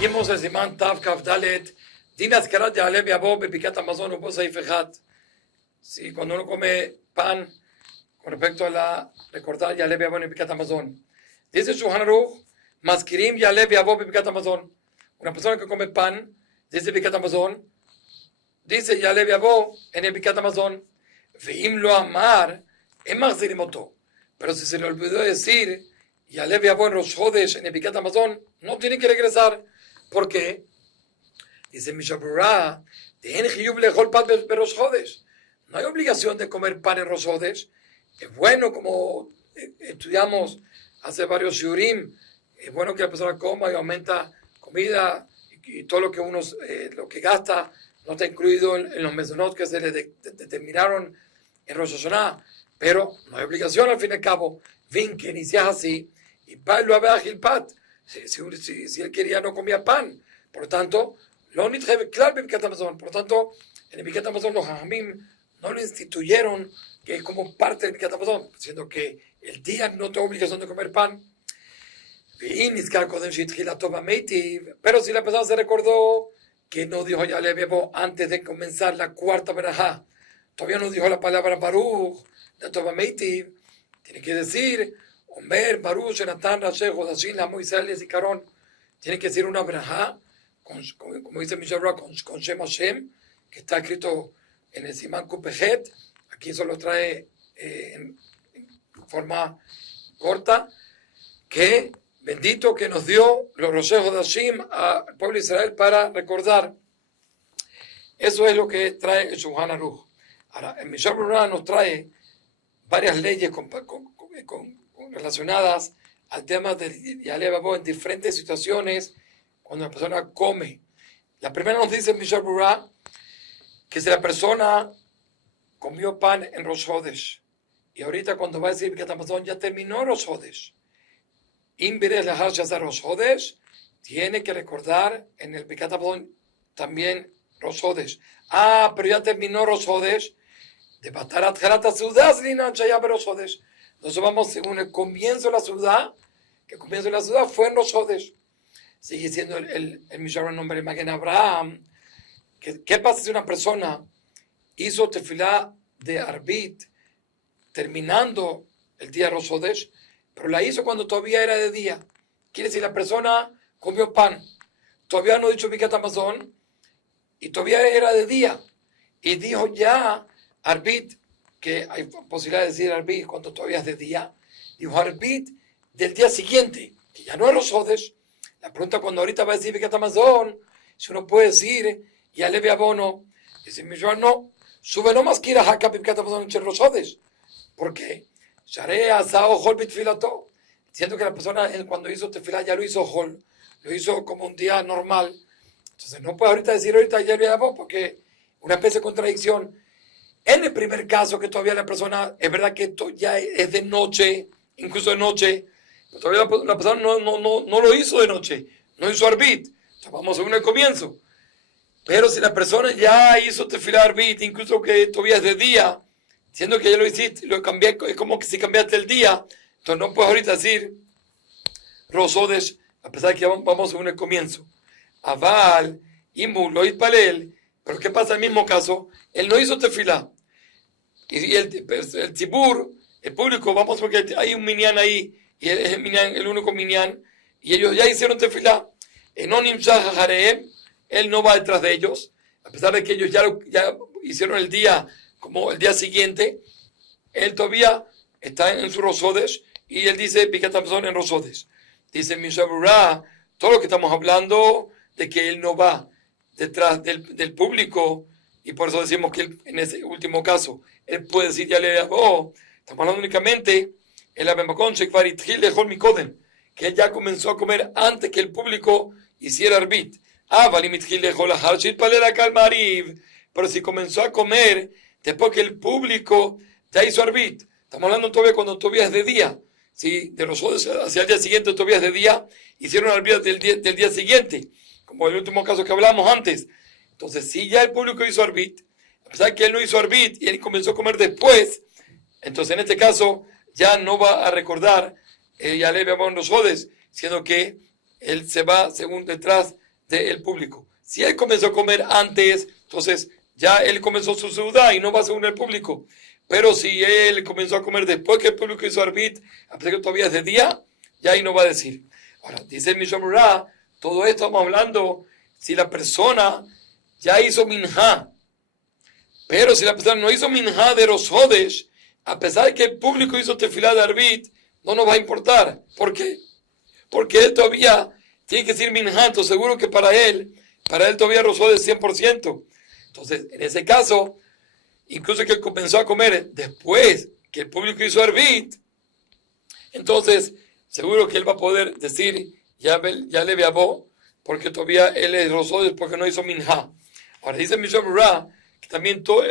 Seguimos el Simán Tav Kaf Dalet. Dinas Karat de Alev Yabo Bepicat Amazon Ubo Saif Ejat. Sí, cuando uno come pan, con respecto a la recortar Yalev Yabo Bepicat Amazon. Dice Shulchan Aruch, Maskirim Yalev Yabo Bepicat Amazon. Una persona que come pan, dice Bepicat Amazon, dice Yalev Yabo en el Bepicat Amazon. Veim lo amar, Emachzirim Oto. Pero si se le olvidó decir Yalev Yabo en Rosh Chodesh en el Bepicat Amazon, no tiene que regresar. ¿Por qué? Dice Mishabura, no hay obligación de comer pan en Rosh Chodesh. Es bueno, como estudiamos hace varios shiurim, es bueno que la persona coma y aumenta comida y todo lo que uno lo que gasta no está incluido en los mezonot que se le determinaron en Rosh Hashanah, pero no hay obligación al fin y al cabo. Vin que inicias así y pan lo había Gilpat. Si él quería no comía pan, por lo tanto, por lo tanto, en el Birkat Hamazon los Jajamim no lo instituyeron que es como parte del Birkat Hamazon, diciendo que el día no tengo obligación de comer pan. Pero si la persona se recordó que no dijo Yalev Yabo antes de comenzar la cuarta verajá, todavía no dijo la palabra Baruch de Tova Meitiv, tiene que decir Omer, Baruch, Jonathan, Rashe, Jodashim, Lamo, Israel y Zikaron. Tiene que decir una verajá, como dice Mishabra, con Shem Hashem, que está escrito en el Simán Kupejet. Aquí solo trae en forma corta, que bendito que nos dio los Rosh Hodashim al pueblo de Israel para recordar. Eso es lo que trae el Shulchan Aruch. Ahora, el Mishabra nos trae varias leyes relacionadas al tema de Yalev Yabo en diferentes situaciones cuando la persona come. La primera nos dice Mishnah Berurah que si la persona comió pan en Rosh Chodesh y ahorita cuando va a decir Birkat Hamazon ya terminó Rosh Chodesh, Rosh Chodesh tiene que recordar en el Birkat Hamazon también Rosh Chodesh. Pero ya terminó Rosh Chodesh de Batarat Jarata Sudas Linan Shayab Rosh Chodesh. Entonces vamos según el comienzo de la ciudad, que el comienzo de la ciudad fue en Rosh Chodesh. Sigue siendo el Mishabra nombre de Magen Abraham. ¿Qué pasa si una persona hizo tefilá de Arbit terminando el día de Rosh Chodesh, pero la hizo cuando todavía era de día? Quiere decir, la persona comió pan, todavía no ha dicho Birkat Hamazon, y todavía era de día, y dijo ya Arbit, que hay posibilidad de decir Arbit cuando todavía es de día, dijo Arbit del día siguiente, que ya no es Rosh Chodesh. La pregunta cuando ahorita va a decir Birkat Hamazon, si uno puede decir Yalev Yabo no, dice Mishnah no, sube no más quiera Hakab Birkat Hamazon en Rosh Chodesh. ¿Por qué? Sharei asao hol bitfilato, diciendo que la persona cuando hizo tefilá ya lo hizo hol, lo hizo como un día normal. Entonces no puede ahorita decir Yalev Yabo porque una especie de contradicción. En el primer caso, que todavía la persona, es verdad que ya es de noche, incluso de noche, pero todavía la persona no lo hizo de noche, no hizo Arbit. Entonces vamos según el comienzo. Pero si la persona ya hizo tefilá Arbit, incluso que todavía es de día, siendo que ya lo hiciste, lo cambié, es como que si cambiaste el día, entonces no puedes ahorita decir Rosh Chodesh, a pesar de que vamos según el comienzo. Aval, Imu, Loit Palel, pero ¿qué pasa en el mismo caso? Él no hizo tefilá. Y el tibur, el público, vamos porque hay un minyan ahí, y él es el único minyan, y ellos ya hicieron tefilá. Enonim Shahareem, él no va detrás de ellos, a pesar de que ellos ya hicieron el día, como el día siguiente, él todavía está en su Rosh Chodesh, y él dice Birkat Hamazon en Rosh Chodesh. Dice Mishabura, todo lo que estamos hablando de que él no va detrás del público, y por eso decimos que él, en ese último caso, él puede decir Yalev Yabo. Estamos hablando únicamente el Abemacon Shekvar Itchil Lechol Mikoden, que él ya comenzó a comer antes que el público hiciera Arbit. Valim Itchil Lechol Ahar Shitpalel Akal Mariv, pero si comenzó a comer después que el público ya hizo Arbit, estamos hablando todavía cuando todavía es de día. Si de los otros hacia el día siguiente todavía es de día, hicieron Arbit del día siguiente, como el último caso que hablamos antes. Entonces, si ya el público hizo Arbit, a pesar de que él no hizo Arbit y él comenzó a comer después, entonces en este caso ya no va a recordar Yalev Yabo en Rosh Chodesh, siendo que él se va según detrás del público. Si él comenzó a comer antes, entonces ya él comenzó su seudá y no va según el público. Pero si él comenzó a comer después que el público hizo arbit, a pesar que todavía es de día, ya ahí no va a decir. Ahora, dice el Mishnah Berurah, todo esto estamos hablando si la persona ya hizo minjá, pero si la persona no hizo minjá de Rosh Hodesh, a pesar de que el público hizo tefilá de arbit, no nos va a importar. ¿Por qué? Porque él todavía tiene que decir minjá, entonces seguro que para él todavía Rosh Hodesh 100%. Entonces, en ese caso, incluso que él comenzó a comer después que el público hizo arbit, entonces seguro que él va a poder decir ya le veabó, porque todavía él es Rosh Hodesh porque no hizo minjá. Ahora dice Mishnah Berurah que también todo,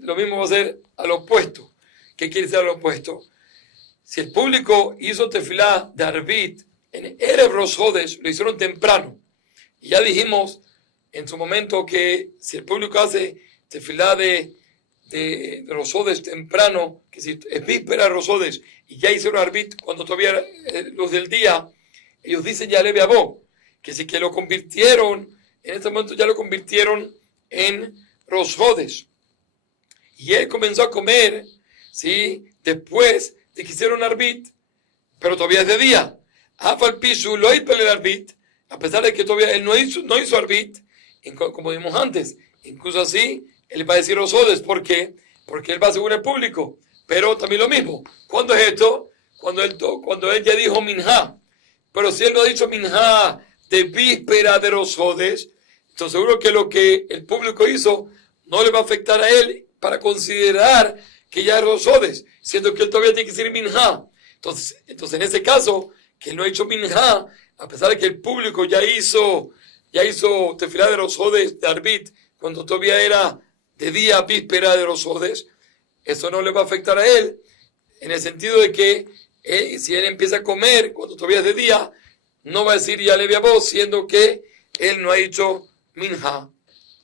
lo mismo va a ser al opuesto. ¿Qué quiere decir al opuesto? Si el público hizo tefilá de arbit en Erev Rosh Hodesh, lo hicieron temprano. Y ya dijimos en su momento que si el público hace tefilá de Rosh Hodesh temprano, que si es víspera de Rosh Hodesh y ya hicieron arbit cuando todavía los del día, ellos dicen ya le veabó, que si que lo convirtieron, en este momento ya lo convirtieron en Rosh Hodesh. Y él comenzó a comer, ¿sí?, después de que hicieron arbit, pero todavía es de día. Afal Pishu lo hizo el arbit, a pesar de que todavía él no hizo arbit, como vimos antes. Incluso así, él va a decir Rosh Hodesh. ¿Por qué? Porque él va según el público. Pero también lo mismo. ¿Cuándo es esto? Cuando él ya dijo minjá. Pero si él no ha dicho minjá de víspera de Rosh Hodesh, entonces seguro que lo que el público hizo no le va a afectar a él para considerar que ya es Rosh Hodesh, siendo que él todavía tiene que decir minjá. Entonces en ese caso, que él no ha hecho minjá, a pesar de que el público ya hizo tefilá de Rosh Hodesh, de arbit, cuando todavía era de día víspera de Rosh Hodesh, eso no le va a afectar a él, en el sentido de que si él empieza a comer cuando todavía es de día, no va a decir ya le veabó, siendo que él no ha hecho minjá.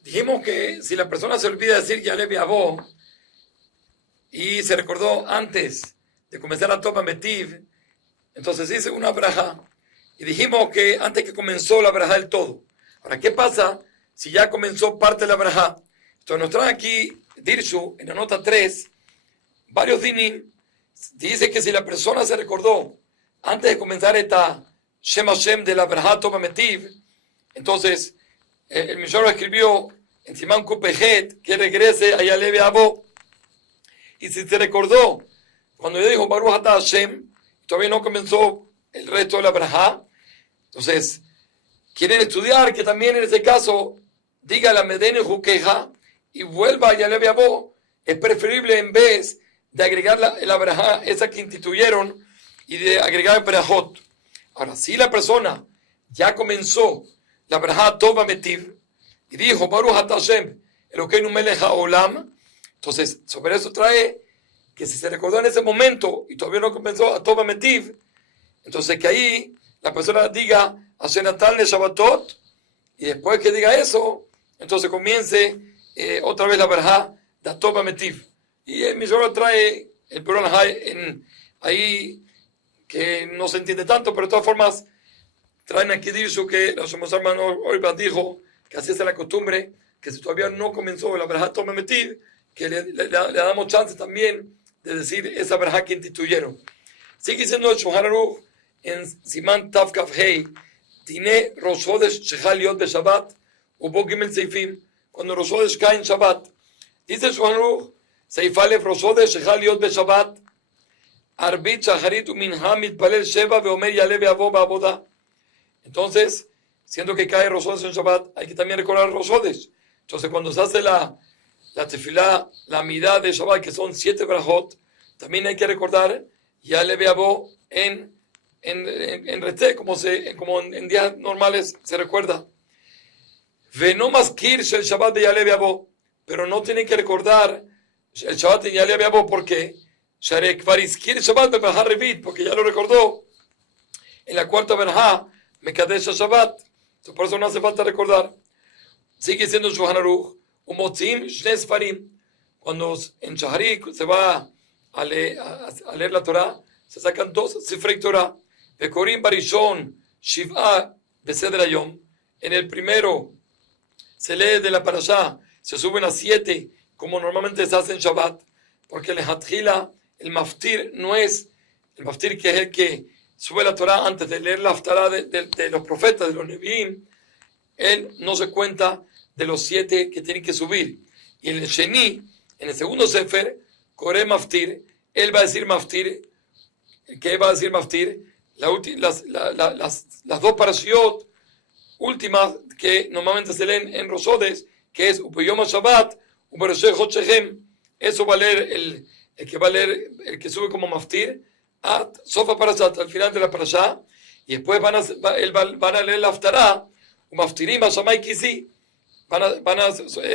Dijimos que si la persona se olvida de decir ya le veabó y se recordó antes de comenzar a tomar metiv, entonces dice una braja, y dijimos que antes que comenzó la braja del todo. Ahora, ¿qué pasa si ya comenzó parte de la braja? Entonces nos trae aquí Dirshu, en la nota 3, varios dinim. Dice que si la persona se recordó antes de comenzar esta Shem Hashem de la braja Toma Metiv, entonces el Mishor escribió en Simán Kupejet que regrese a Yaleve Abo. Y si se recordó cuando ya dijo Baruch Atah Hashem, todavía no comenzó el resto de la braja, entonces quieren estudiar que también en ese caso diga la Medene Juqueja y vuelva a Yaleve Abo. Es preferible en vez de agregar la braja esa que instituyeron y de agregar brajot. Ahora, si la persona ya comenzó la braja Tova Metiv y dijo Baruch Atah Hashem Elokeinu Melech HaOlam, entonces sobre eso trae que si se recordó en ese momento y todavía no comenzó a Tova Metiv, entonces que ahí la persona diga Ashenatal de Shabbatot, y después que diga eso, entonces comience otra vez la braja de Tova Metiv. Y el Mishra trae el Perón ahí que no se entiende tanto, pero de todas formas traen aquí dicho que los hermanos hoy dijo que así es la costumbre, que si todavía no comenzó la braja Toma Metiv, que le damos chance también de decir esa braja que instituyeron. Sigue diciendo el Shulchan Aruch en Simán Tav Kaf Hei, Tine Rosh Hodesh Shechal Liot Beshabbat, Ubo Gimel Seifim, cuando Rosh Hodesh cae en Shabbat. Dice el Shulchan Aruch, Seif Alef Rosh Hodesh Shechal Liot Beshabbat, Arbit Shacharit Uminha Mitpalel Sheva Veomer Yale Veavo Ba'avodah. Entonces, siendo que cae Rosh Hodesh en Shabbat, hay que también recordar Rosh Hodesh. Entonces, cuando se hace la tefilá, la midá de Shabbat, que son 7 brajot, también hay que recordar Yale Veavo en Reté, como en días normales se recuerda. Veno maskir el Shabbat de Yale Veavo, pero no tienen que recordar el Shabbat de Yale Veavo, ¿por qué? Porque ya lo recordó en la cuarta verajá Mekadesh Shabbat. Entonces, por eso no hace falta recordar. Sigue siendo el Shulchan Aruch Umotzim Shne Sfarim, cuando en Shaharit se va a leer la Torah, se sacan 2 Sifrei Torah, Vekorim Barishon Shiv'a Beseder Hayom. en el primero se lee de la parashá, se suben a 7, como normalmente se hace en Shabbat, porque el maftir no es el maftir, que es el que sube la Torah antes de leer la haftará de los profetas, de los neviim. Él no se cuenta de los 7 que tienen que subir. Y en el Sheni, en el segundo Sefer, Coré Maftir, él va a decir Maftir. ¿Qué va a decir Maftir? Las dos parashiot últimas que normalmente se leen en Rosodes, que es Upeyom Shabbat, Ubereshech Hotshechem. Eso va a leer el que va a leer, el que sube como Maftir, at Sofa Parashat, al final de la parashá, y después van a leer la haftará, Umaftirim Hashamay Kisi.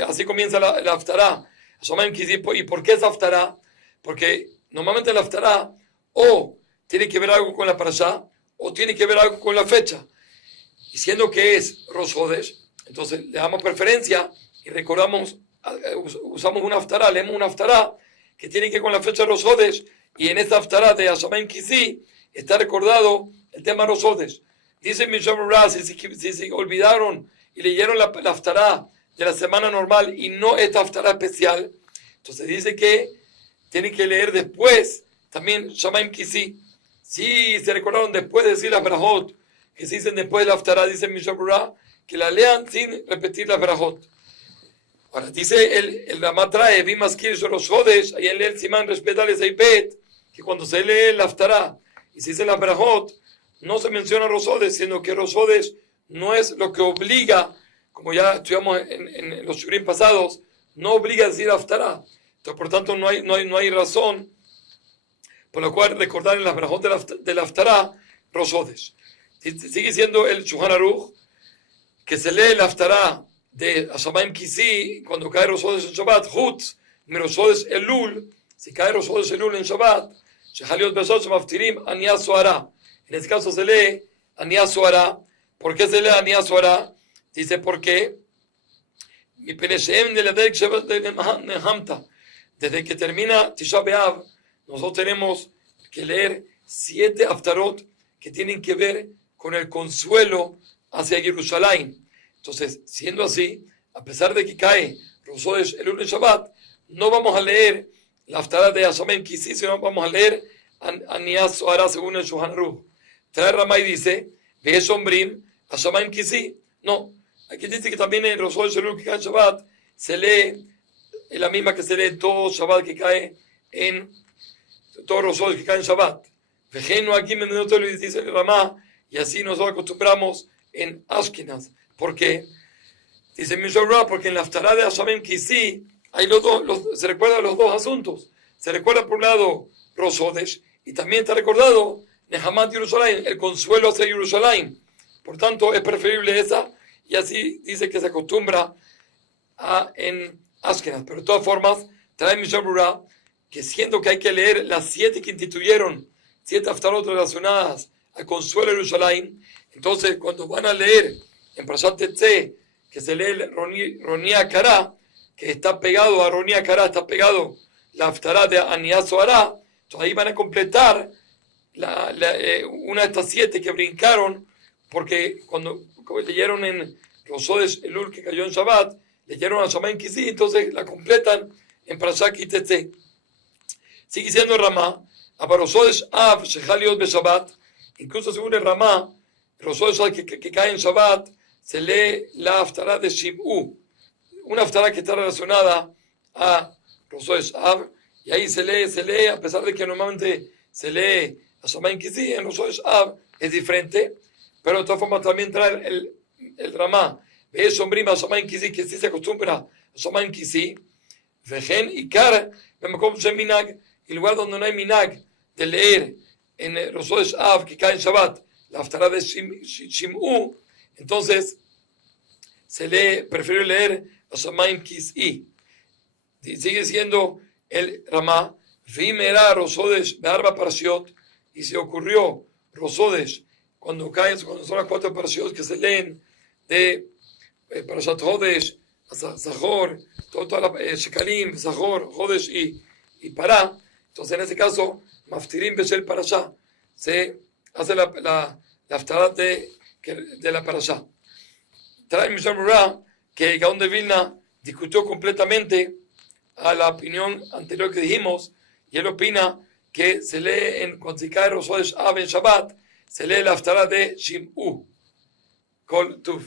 Así comienza la haftará. ¿Y por qué es haftará? Porque normalmente la haftará o tiene que ver algo con la parashá o tiene que ver algo con la fecha. Y siendo que es Rosh Hodesh, entonces le damos preferencia y recordamos, usamos una haftará, leemos una haftará que tiene que ver con la fecha de Rosh Hodesh, y en esta haftará de Hashamayim Kisi está recordado el tema Rosh Hodesh. Dice Misham Ra, si se olvidaron y leyeron la haftará de la semana normal y no esta haftará especial, entonces dice que tienen que leer después también Shamaim Kisi. Si se recordaron después de decir las brajot, que se dicen después de la haftará, dice Misham Ra, que la lean sin repetir las brajot. Ahora dice el Ramá trae, Bimaskir Rosh Hodesh, ahí en el Simán respetales Eipet, que cuando se lee la haftará y se dice las brajot, no se menciona Rosh Hodesh, sino que Rosh Hodesh no es lo que obliga, como ya estudiamos en los shurim pasados, no obliga a decir haftará. Entonces, por tanto, no hay razón por la cual recordar en las brajot de la haftará Rosh Hodesh. Sigue siendo el Shulchan Aruch que se lee la haftará de Hashamayim Kisi cuando cae Rosh Hodesh en Shabbat, Chutz, Rosh Hodesh Elul, si cae Rosh Hodesh Elul en Shabbat, Shehaliot Besot Shemaftirim Aniah Soara. En este caso se lee Aniah Soara. ¿Por qué se lee Aniah Soara? Dice, ¿por qué? Desde que termina Tisha B'Av, nosotros tenemos que leer 7 haftarot que tienen que ver con el consuelo hacia Jerusalén. Entonces, siendo así, a pesar de que cae Rosh Hodesh Elul en Shabbat, no vamos a leer la haftará de Hashamayim Kisi, sino vamos a leer Aniah Soara según el Shulchan Aruch. Trae Ramá y dice, Ve'esh Ombrim Hashamayim Kisi. No, aquí dice que también en Rosh Hodesh Elul que cae en Shabbat se lee en la misma que se lee todo Shabbat que cae en todo Rosh Hodesh que cae en Shabbat. Vejeno aquí me lo dice el Ramá, y así nosotros acostumbramos en Ashkenaz. ¿Por qué? Dice Mishra, porque en la haftará de Hashamayim Kisi hay se recuerdan los dos asuntos. Se recuerda por un lado Rosh Hodesh y también está recordado Nehamat Yerushalayim, el consuelo hacia Jerusalén. Por tanto, es preferible esa, y así dice que se acostumbra en Ashkenaz. Pero de todas formas, trae Mishra que siendo que hay que leer las 7 que instituyeron, 7 haftarot relacionadas al consuelo de Jerusalén, entonces cuando van a leer en Parashat Tetzé, que se lee Ronia Kará, que está pegado a Ronia Kará, está pegado la haftará de Aniah Soara, entonces ahí van a completar una de estas 7 que brincaron, porque cuando leyeron en Rosh Hodesh Elul que cayó en Shabbat, leyeron a Hashamayim Kisi, entonces la completan en Parashat Tetzé. Sigue siendo Ramá, a Rosh Hodesh Av Shehaliot Beshabbat, incluso según el Ramá, Rosh Hodesh que cae en Shabbat, se lee la haftará de Shim'u, una haftará que está relacionada a Rosh Hodesh Av, y ahí se lee, a pesar de que normalmente se lee a Hashamayim Kisi, en Rosh Hodesh Av es diferente, pero de todas formas también trae el Ramá, Ve'esh Ombrim Hashamayim Kisi, que sí se acostumbra a Hashamayim Kisi, Vejen Ikar, B'makom Shem Minag, el lugar donde no hay minag de leer en Rosh Hodesh Av, que cae en Shabbat, la haftará de Shim'u, entonces se lee, prefiero leer Hashamayim Kisi. Sigue siendo el Ramá, Vimera Rosh Hodesh Be'arba Parashiot, y se ocurrió Rosh Hodesh cuando son las 4 parashiot que se leen de Parashat Hodesh, Zahor, todas las Shekalim, Zahor, Hodesh y Pará. Entonces, en ese caso, Maftirim Beshel Parashá, se hace la haftará de la Parashá. trae Mishamura que Gaón de Vilna discutió completamente a la opinión anterior que dijimos, y él opina que se lee cuando se cae Rosh Chodesh Av en Shabbat, se lee la Haftarah de Shim'u. Kol Tuv.